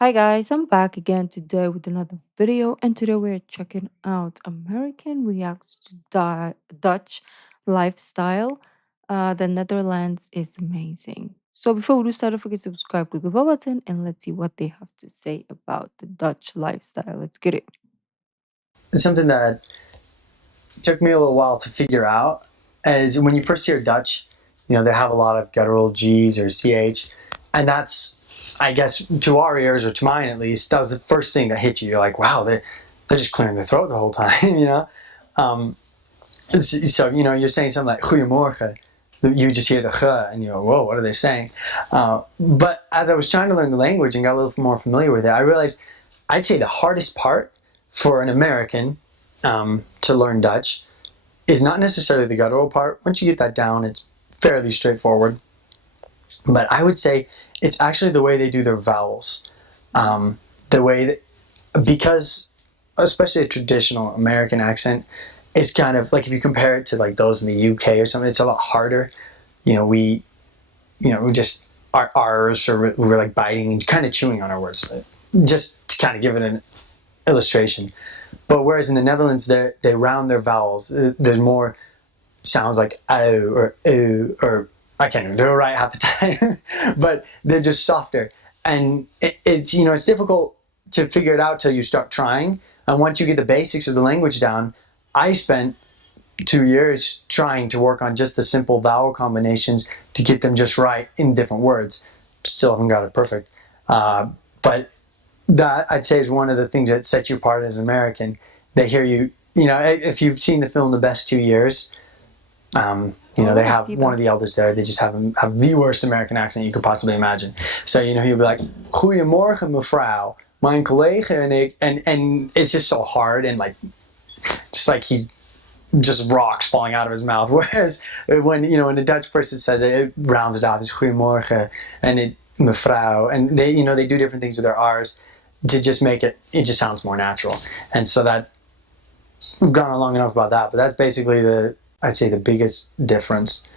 Hi guys, I'm back again today with another video, and today we're checking out American reacts to Dutch lifestyle. The Netherlands is amazing. So before we do start, don't forget to subscribe to the bell button and let's see what they have to say about the Dutch lifestyle. Let's get it. Something that took me a little while to figure out is when you first hear Dutch, they have a lot of guttural G's or CH, and that's, I guess, to our ears or to mine at least, that was the first thing that hit you. You're like, wow, they're just clearing their throat the whole time. Um, so you're saying something like "Goedemorgen," you just hear the "g" and you go, whoa, what are they saying? But as I was trying to learn the language and got a little more familiar with it, I realized I'd say the hardest part for an American to learn Dutch is not necessarily the guttural part. Once you get that down, it's fairly straightforward. But I would say it's actually the way they do their vowels. The way that, because especially a traditional American accent is kind of like if you compare it to like those in the UK or something, it's a lot harder. We just our R's or we're like biting and kind of chewing on our words, just to kind of give it an illustration. But whereas in the Netherlands, they round their vowels. There's more sounds like "ow" or "oo" or I can't even do it right half the time, but they're just softer. And it's difficult to figure it out till you start trying. And once you get the basics of the language down, I spent 2 years trying to work on just the simple vowel combinations to get them just right in different words. Still haven't got it perfect, but that I'd say is one of the things that sets you apart as an American. They hear you. If you've seen the film The Best 2 Years, they have one of the elders there. They just have the worst American accent you could possibly imagine. So he'll be like, "Goedemorgen, mevrouw, mijn collega en ik," and it's just so hard and just like he just rocks falling out of his mouth. Whereas when a Dutch person says it, it rounds it off as "Goedemorgen," and it mevrouw, and they do different things with their R's to just make it just sounds more natural. And so that we've gone on long enough about that, but that's basically I'd say the biggest difference,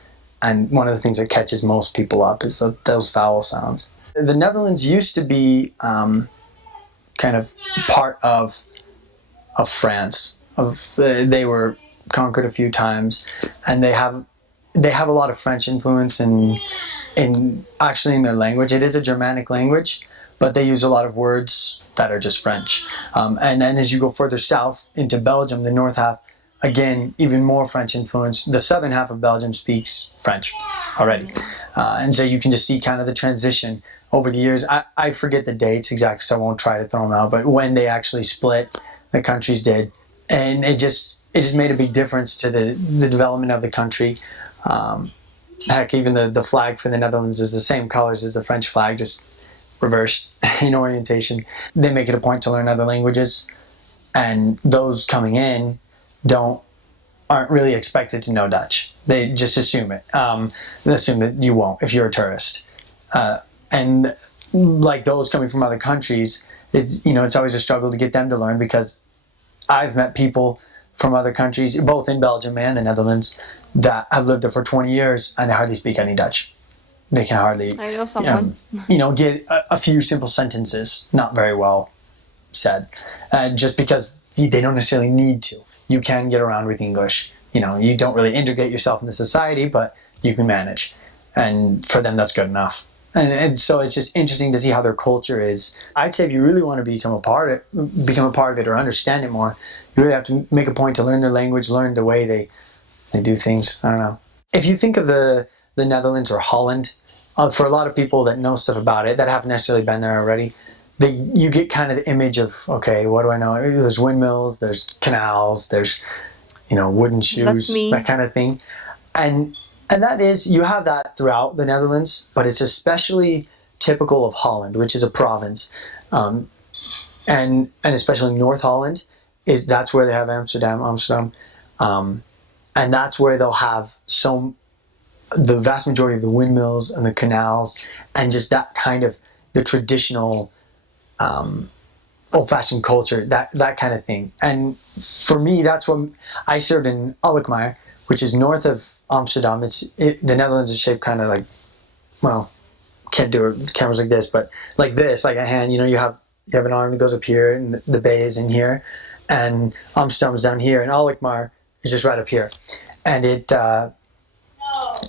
and one of the things that catches most people up is those vowel sounds. The Netherlands used to be kind of part of France. They were conquered a few times, and they have a lot of French influence in actually in their language. It is a Germanic language, but they use a lot of words that are just French. And then as you go further south into Belgium, the north half, again, even more French influence. The southern half of Belgium speaks French already. And so you can just see kind of the transition over the years. I forget the dates exactly, so I won't try to throw them out, but when they actually split, the countries did. And it just made a big difference to the development of the country. Heck, even the flag for the Netherlands is the same colors as the French flag, just reversed in orientation. They make it a point to learn other languages, and those coming in aren't really expected to know Dutch. They just assume it. They assume that you won't if you're a tourist. And like those coming from other countries, it's always a struggle to get them to learn, because I've met people from other countries, both in Belgium and the Netherlands, that have lived there for 20 years and they hardly speak any Dutch. They can hardly, I know someone. get a few simple sentences, not very well said, just because they don't necessarily need to. You can get around with English. You don't really integrate yourself into society, but you can manage. And for them, that's good enough. And so it's just interesting to see how their culture is. I'd say if you really want to become a part of it or understand it more, you really have to make a point to learn their language, learn the way they do things. I don't know. If you think of the Netherlands or Holland, for a lot of people that know stuff about it, that haven't necessarily been there already, you get kind of the image of, okay, what do I know? There's windmills, there's canals, there's wooden shoes, that kind of thing. And that is, you have that throughout the Netherlands, but it's especially typical of Holland, which is a province. And especially North Holland, that's where they have Amsterdam. And that's where they'll have the vast majority of the windmills and the canals, and just that kind of the traditional old-fashioned culture, that kind of thing. And for me, that's what I served in Alkmaar, which is north of Amsterdam. The Netherlands is shaped kind of like, well, can't do it cameras like this, but like this, like a hand. You have an arm that goes up here, and the bay is in here, and Amsterdam's down here, and Alkmaar is just right up here, and it's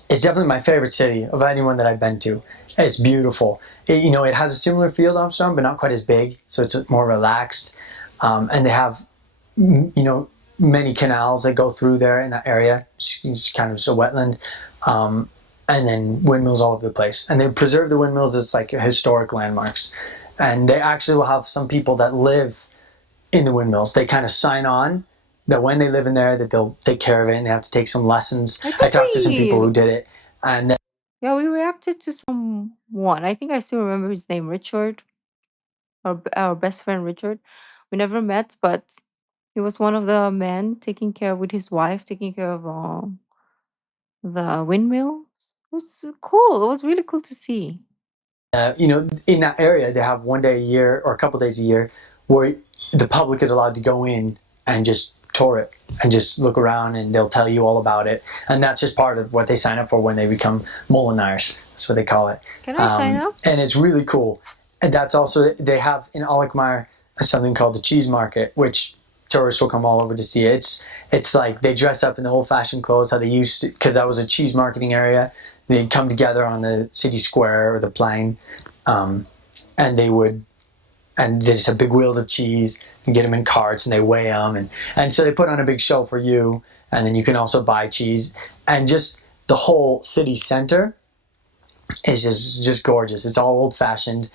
definitely my favorite city of anyone that I've been to. It's beautiful. It has a similar feel to Amsterdam, but not quite as big, so it's more relaxed, and they have many canals that go through there in that area. It's kind of just a wetland. And then windmills all over the place. And they preserve the windmills as like historic landmarks. And they actually will have some people that live in the windmills. They kind of sign on that when they live in there that they'll take care of it and they have to take some lessons. I I think talked to some people who we did it. And yeah, we reacted to someone. I think I still remember his name, Richard, our best friend Richard. We never met, but he was one of the men taking care with his wife, taking care of the windmill. It was cool. It was really cool to see. in that area, they have one day a year or a couple days a year where the public is allowed to go in and just tour it and just look around, and they'll tell you all about it. And that's just part of what they sign up for when they become Molenaars. That's what they call it. Can I sign up? And it's really cool. And that's also, they have in Alkmaar something called the cheese market, which tourists will come all over to see. It's like they dress up in the old-fashioned clothes how they used to, because that was a cheese marketing area. They'd come together on the city square or the plain, and they just have big wheels of cheese and get them in carts and they weigh them, and so they put on a big show for you, and then you can also buy cheese, and just the whole city center is just gorgeous. It's all old-fashioned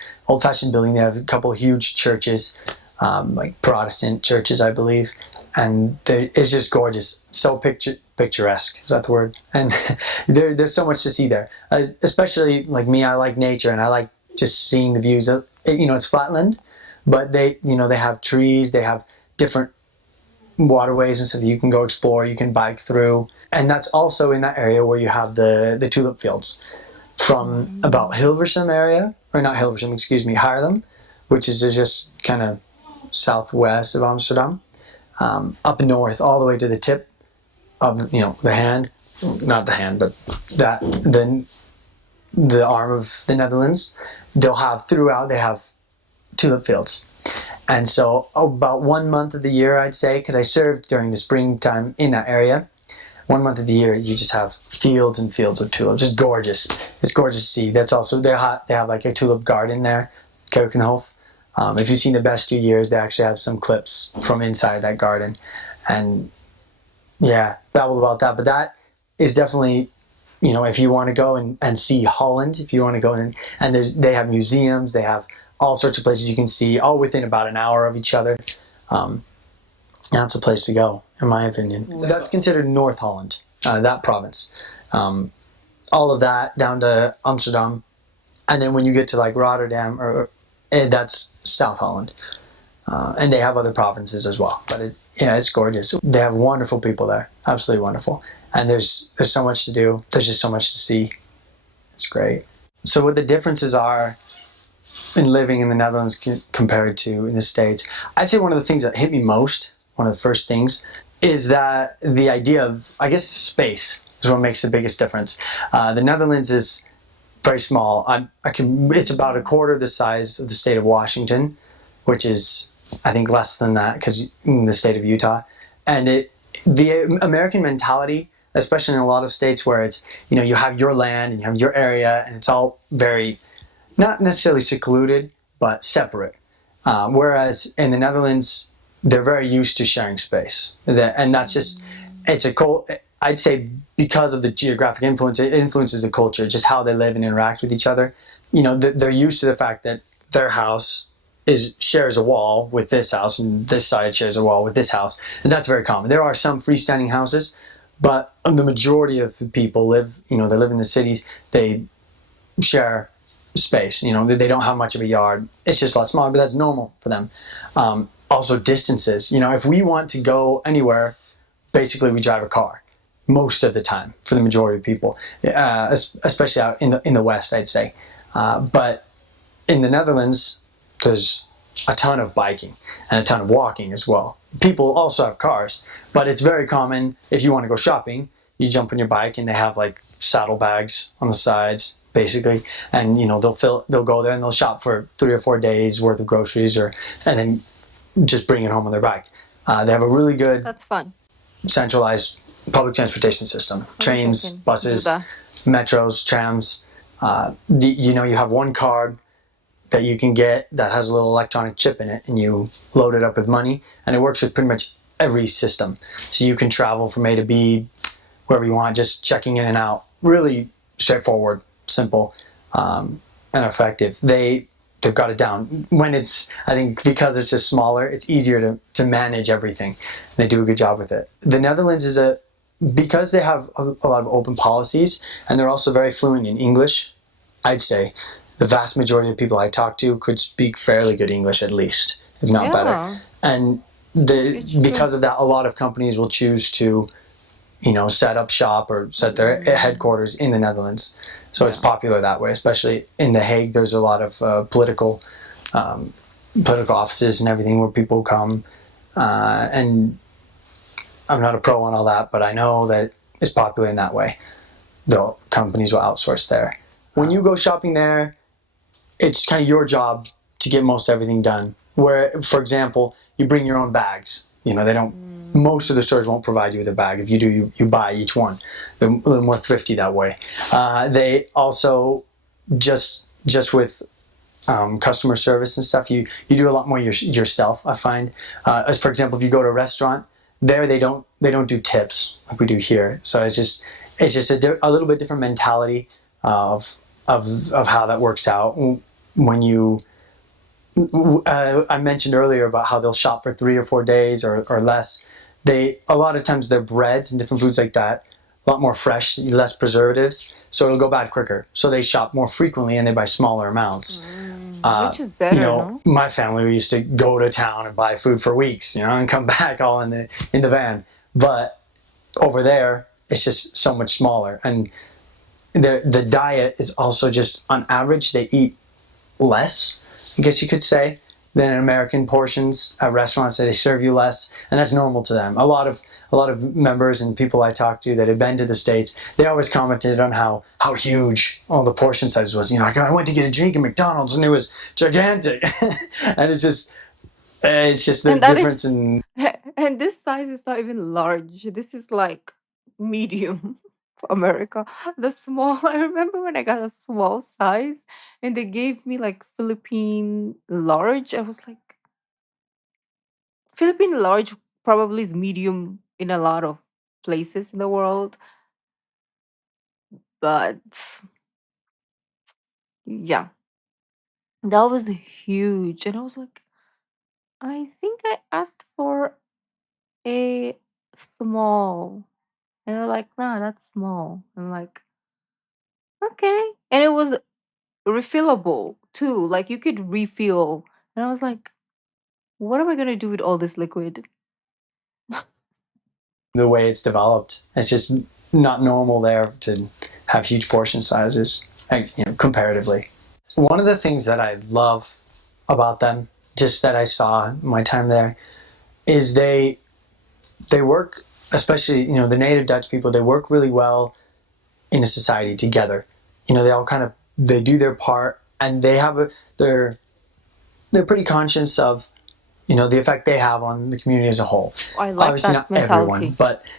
building. They have a couple of huge churches, like Protestant churches, I believe, and it's just gorgeous. So picturesque, is that the word? And there's so much to see there. Especially like me, I like nature and I like just seeing the views of it's flatland, but they have trees, they have different waterways and stuff that you can go explore, you can bike through, and that's also in that area where you have the tulip fields from about Hilversum area, or not Hilversum, excuse me, Haarlem, which is just kind of southwest of Amsterdam, up north all the way to the tip of the hand, not the hand, but the arm of the Netherlands. They have tulip fields, and so about 1 month of the year, I'd say, because I served during the springtime in that area. 1 month of the year, you just have fields and fields of tulips. It's gorgeous. It's gorgeous to see. That's also they have like a tulip garden there, Keukenhof. If you've seen the best 2 years, they actually have some clips from inside that garden, and yeah, babbled about that. But that is definitely, if you want to go and see Holland, if you want to go in, and they have museums, they have all sorts of places you can see, all within about an hour of each other. That's a place to go, in my opinion. So that's considered North Holland, that province. All of that down to Amsterdam, and then when you get to like Rotterdam, that's South Holland. And they have other provinces as well, but it's gorgeous. They have wonderful people there, absolutely wonderful. And there's so much to do. There's just so much to see. It's great. So what the differences are in living in the Netherlands compared to in the States, I'd say one of the things that hit me most, one of the first things, is that the idea of, I guess, space is what makes the biggest difference. The Netherlands is very small. It's about a quarter the size of the state of Washington, which is, I think, less than that because in the state of Utah. And the American mentality, especially in a lot of states where it's, you have your land and you have your area and it's all very, not necessarily secluded, but separate. Whereas in the Netherlands, they're very used to sharing space. And that's just, I'd say because of the geographic influence, it influences the culture, just how they live and interact with each other. They're used to the fact that their house shares a wall with this house, and this side shares a wall with this house, and that's very common. There are some freestanding houses, but the majority of people live in the cities. They share space. They don't have much of a yard. It's just a lot smaller, but that's normal for them. Also, distances. If we want to go anywhere, basically we drive a car most of the time for the majority of people, especially out in the West, I'd say. But in the Netherlands, there's a ton of biking and a ton of walking as well. People also have cars, but it's very common if you want to go shopping, you jump on your bike and they have like saddlebags on the sides, basically, and they'll go there and they'll shop for 3 or 4 days worth of groceries, or and then just bring it home on their bike. They have a really good That's fun. centralized public transportation system: I wish I trains, can do buses, that. metros, trams. You have one card that you can get that has a little electronic chip in it, and you load it up with money, and it works with pretty much every system. So you can travel from A to B wherever you want, just checking in and out. Really straightforward, simple, and effective. They've got it down. When it's, I think, because it's just smaller, it's easier to manage everything. They do a good job with it. The Netherlands is because they have a lot of open policies, and they're also very fluent in English. I'd say the vast majority of people I talk to could speak fairly good English, at least, if not better. Yeah, And it's true. because of that, a lot of companies will choose to set up shop or set their Mm, headquarters in the Netherlands. So it's yeah. popular that way, especially in The Hague. There's a lot of um, political offices and everything where people come. And I'm not a pro on all that, but I know that it's popular in that way. The companies will outsource there. When you go shopping there, it's kind of your job to get most everything done. Where, for example, you bring your own bags. They don't. Mm. Most of the stores won't provide you with a bag. If you do, you buy each one. They're a little more thrifty that way. They also just with customer service and stuff, you do a lot more yourself. I find, as for example, if you go to a restaurant, there they don't do tips like we do here. So it's just a little bit different mentality of of how that works out when you I mentioned earlier about how they'll shop for 3 or 4 days or less. A lot of times their breads and different foods like that, a lot more fresh, less preservatives, so it'll go bad quicker. So they shop more frequently and they buy smaller amounts. Which is better, no? My family, we used to go to town and buy food for weeks, and come back all in the van. But over there, it's just so much smaller, and the diet is also just on average they eat less, I guess you could say, than in American portions at restaurants. That they serve you less, and that's normal to them. A lot of members and people I talked to that had been to the States, they always commented on how huge all the portion size was. Like, I went to get a drink at McDonald's and it was gigantic, and it's just the And that difference is, in and this size is not even large. This is like medium for America. The small, I remember when I got a small size and they gave me like Philippine large. I was like, Philippine large probably is medium in a lot of places in the world, but yeah, that was huge. And I was like, I think I asked for a small. And they're like, nah, that's small. I'm like, okay. And it was refillable too. Like you could refill. And I was like, what am I gonna do with all this liquid? the way it's developed. It's just not normal there to have huge portion sizes, comparatively. One of the things that I love about them, just that I saw in my time there, is they work, especially the native Dutch people. They work really well in a society together. They all they do their part, and they're pretty conscious of the effect they have on the community as a whole. I like Obviously, that not everyone, mentality. but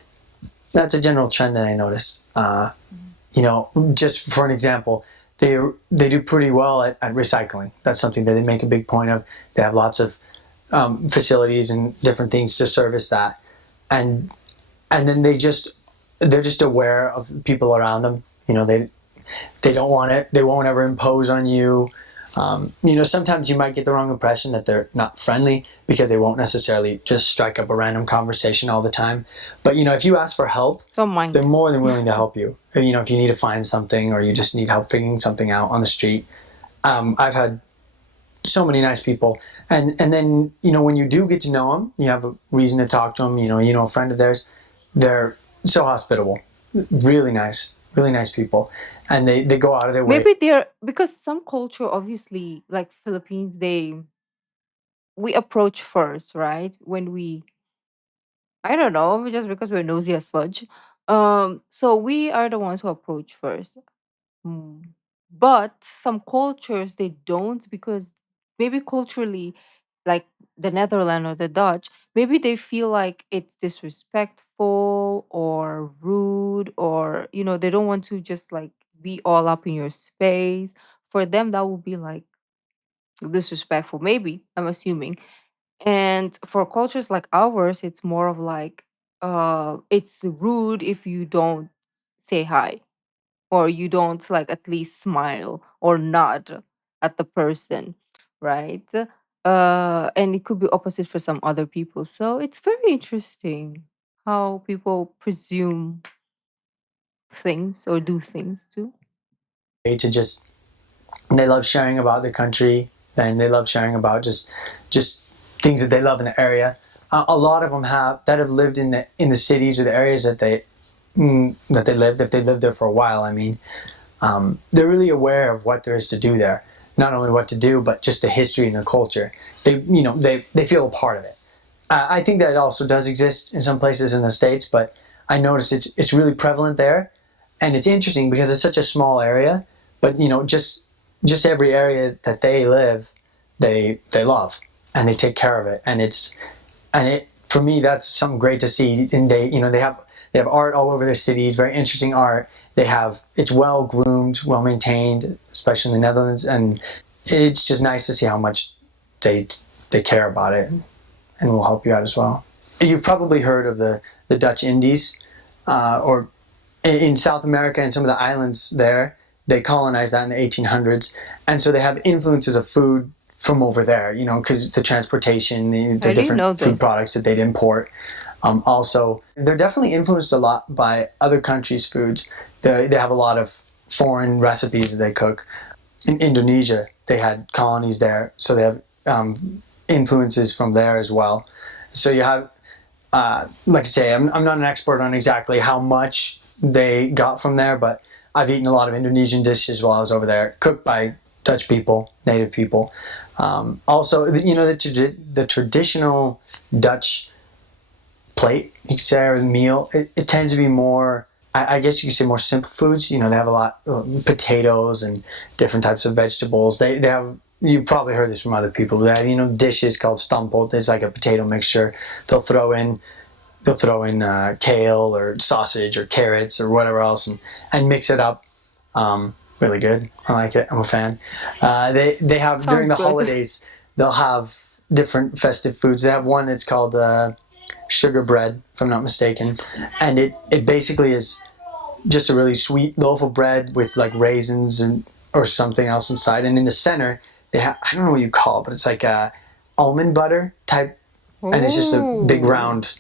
that's a general trend that I notice. Mhm. Just for an example, they do pretty well at recycling. That's something that they make a big point of. They have lots of facilities and different things to service that, and then they're just aware of people around them. They don't want it. They won't ever impose on you. Sometimes you might get the wrong impression that they're not friendly because they won't necessarily just strike up a random conversation all the time. But if you ask for help, Don't they're mind. more than willing to help you. And, if you need to find something or you just need help figuring something out on the street. I've had so many nice people, and then when you do get to know them, you have a reason to talk to them. A friend of theirs, they're so hospitable, really nice people, and they go out of their way. Maybe they're because some culture obviously like Philippines, we approach first, right? When we I don't know, just because we're nosy as fudge. So we are the ones who approach first. Hmm. But some cultures they don't, because maybe culturally, like the Netherlands or the Dutch, maybe they feel like it's disrespectful or rude, or they don't want to just like be all up in your space. For them that would be like disrespectful, maybe, I'm assuming. And for cultures like ours, it's more of like it's rude if you don't say hi, or you don't like at least smile or nod at the person, right? And it could be opposite for some other people. So it's very interesting how people presume things or do things too. To just, and they love sharing about the country, and they love sharing about just things that they love in the area. A lot of them have lived in the cities or the areas that they lived, if they lived there for a while. I mean, they're really aware of what there is to do there. Not only what to do, but just the history and the culture. They feel a part of it. I think that also does exist in some places in the states, but I notice it's really prevalent there, and it's interesting because it's such a small area. But just every area that they live, they love and they take care of it, and it for me that's something great to see. And they have art all over their cities, very interesting art. It's well groomed, well maintained, especially in the Netherlands, and it's just nice to see how much they they care about it and will help you out as well. You've probably heard of the Dutch Indies, or in South America and some of the islands there. They colonized that in the 1800s, and so they have influences of food from over there. Because the transportation, the I didn't different know food this. products that they'd import. Also, they're definitely influenced a lot by other countries' foods. They have a lot of foreign recipes that they cook. In Indonesia, they had colonies there, so they have influences from there as well. So you have, like I say, I'm not an expert on exactly how much they got from there, but I've eaten a lot of Indonesian dishes while I was over there, cooked by Dutch people, native people. Also, the traditional Dutch plate, you could say, or the meal, it tends to be more. I guess you could say more simple foods. They have a lot potatoes and different types of vegetables. They have. You probably heard this from other people. They have dishes called stamppot. It's like a potato mixture. They'll throw in they'll throw in kale or sausage or carrots or whatever else, and mix it up. Really good. I like it. I'm a fan. They have during Sounds the good. holidays. They'll have different festive foods. They have one that's called sugar bread, if I'm not mistaken, and it basically is just a really sweet loaf of bread with like raisins and or something else inside, and in the center they have, I don't know what you call it, but it's like a almond butter type, and it's just a big Oh, round,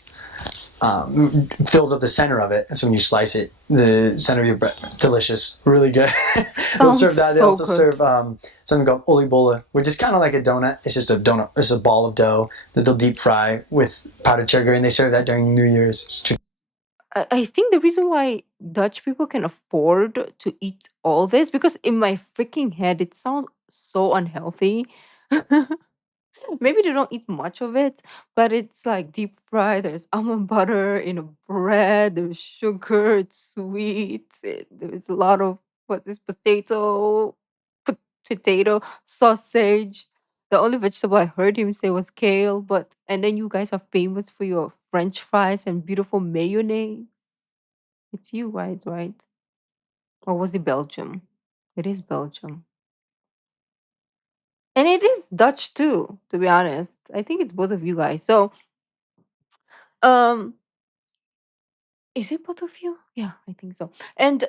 fills up the center of it. And so when you slice it, the center of your bread, delicious, really good. They'll sounds serve that. They so also good. serve something called olibola, which is kind of like a donut. It's just a donut. It's a ball of dough that they'll deep fry with powdered sugar, and they serve that during New Year's. I think the reason why Dutch people can afford to eat all this, because in my freaking head it sounds so unhealthy. Maybe they don't eat much of it, but it's like deep fried. There's almond butter in a bread. There's sugar. It's sweet. There's a lot of what is potato sausage. The only vegetable I heard him say was kale. But and then you guys are famous for your French fries and beautiful mayonnaise. It's you, right? Right? Or was it Belgium? It is Belgium. And it is Dutch too, to be honest. I think it's both of you guys. So, um, is it both of you? Yeah, I think so. And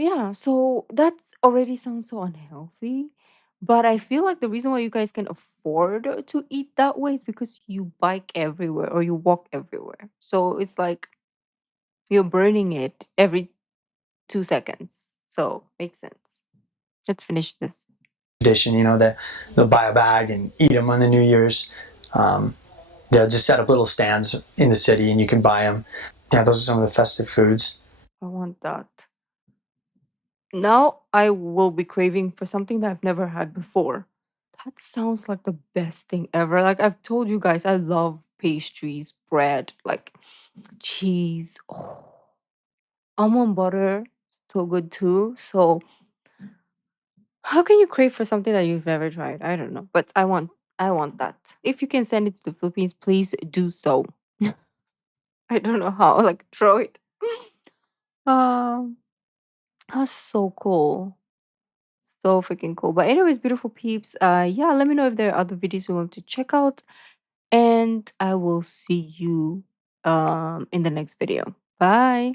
yeah, so that's already sounds so unhealthy. But I feel like the reason why you guys can afford to eat that way is because you bike everywhere or you walk everywhere. So it's like you're burning it every 2 seconds. So makes sense. Let's finish this. Tradition. That they'll buy a bag and eat them on the New Year's. Um, they'll just set up little stands in the city, and you can buy them. Yeah, those are some of the festive foods. I want that. Now I will be craving for something that I've never had before. That sounds like the best thing ever. Like I've told you guys, I love pastries, bread, like cheese, almond butter, so good too. So How can you crave for something that you've never tried? I don't know, but I want that. If you can send it to the Philippines, please do so. I don't know how, like throw it. Um, that's so cool. So freaking cool. But anyways, beautiful peeps. Yeah, let me know if there are other videos you want to check out. And I will see you in the next video. Bye.